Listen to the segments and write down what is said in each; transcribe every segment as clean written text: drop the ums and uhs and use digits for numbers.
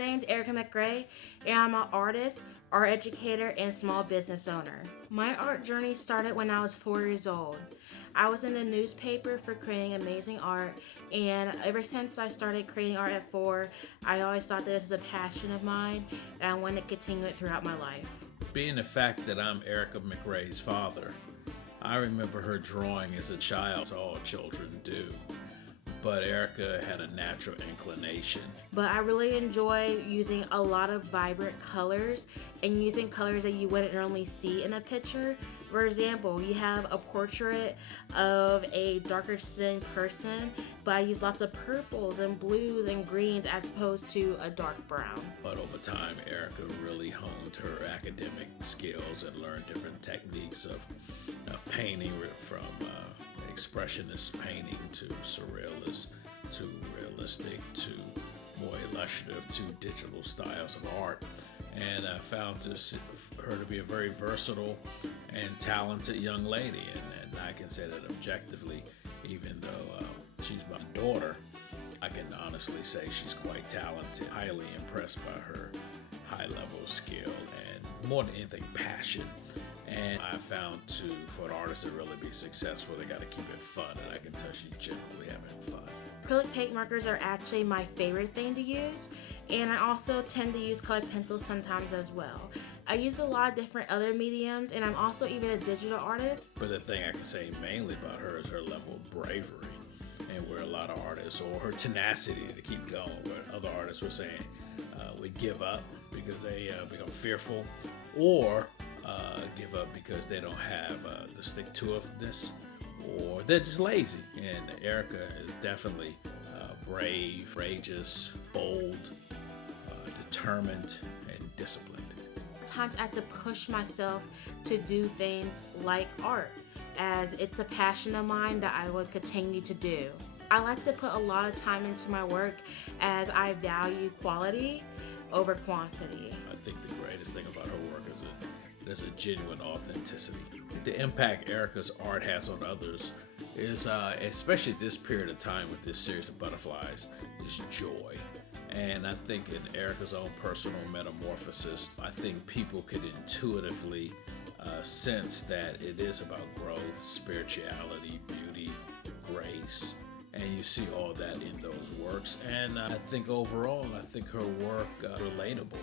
my name's Erica McRay, and I'm an artist, art educator, and small business owner. My art journey started when I was 4 years old. I was in the newspaper for creating amazing art, and ever since I started creating art at 4, I always thought that this is a passion of mine, and I want to continue it throughout my life. Being the fact that I'm Erica McRay's father, I remember her drawing as a child, as all children do. But Erica had a natural inclination. But I really enjoy using a lot of vibrant colors and using colors that you wouldn't normally see in a picture. For example, you have a portrait of a darker skinned person, but I use lots of purples and blues and greens as opposed to a dark brown. But over time, Erica really honed her academic skills and learned different techniques of painting, from expressionist painting to surrealist to realistic to more illustrative to digital styles of art. And I found her to be a very versatile and talented young lady. And I can say that objectively, even though she's my daughter, I can honestly say she's quite talented. Highly impressed by her high level skill and, more than anything, passion. And I found for an artist to really be successful, they got to keep it fun, and I can tell she's generally having fun. Acrylic paint markers are actually my favorite thing to use, and I also tend to use colored pencils sometimes as well. I use a lot of different other mediums, and I'm also even a digital artist. But the thing I can say mainly about her is her level of bravery, and where a lot of artists, or her tenacity to keep going, where other artists were saying we give up because they become fearful, or give up because they don't have the stick-to-itiveness, or they're just lazy. And Erica is definitely brave, courageous, bold, determined, and disciplined. Sometimes I have to push myself to do things like art, as it's a passion of mine that I will continue to do. I like to put a lot of time into my work, as I value quality over quantity. I think the greatest thing about her work is there's a genuine authenticity. The impact Erica's art has on others is, especially this period of time with this series of butterflies, is joy. And I think in Erica's own personal metamorphosis, I think people could intuitively sense that it is about growth, spirituality, beauty, grace, and you see all that in those works. And I think overall, I think her work relatable.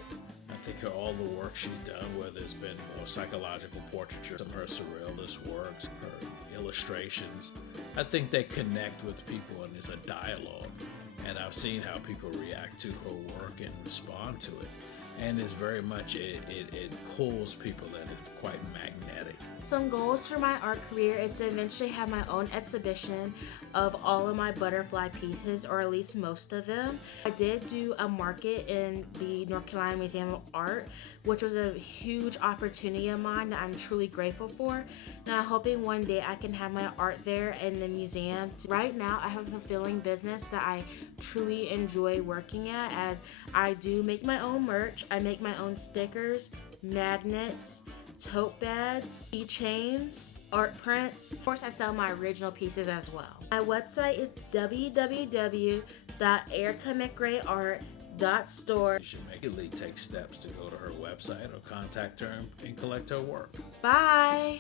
I think all the work she's done, whether it's been more psychological portraiture, some of her surrealist works, her illustrations, I think they connect with people, and there's a dialogue. And I've seen how people react to her work and respond to it. And it's very much, it pulls people in. It's quite magnetic. Some goals for my art career is to eventually have my own exhibition of all of my butterfly pieces, or at least most of them. I did do a market in the North Carolina Museum of Art, which was a huge opportunity of mine that I'm truly grateful for. And I'm hoping one day I can have my art there in the museum. Right now, I have a fulfilling business that I truly enjoy working at, as I do make my own merch. I make my own stickers, magnets, tote bags, keychains, art prints. Of course, I sell my original pieces as well. My website is www.ericamcrayart.store. You should immediately take steps to go to her website or contact her and collect her work. Bye!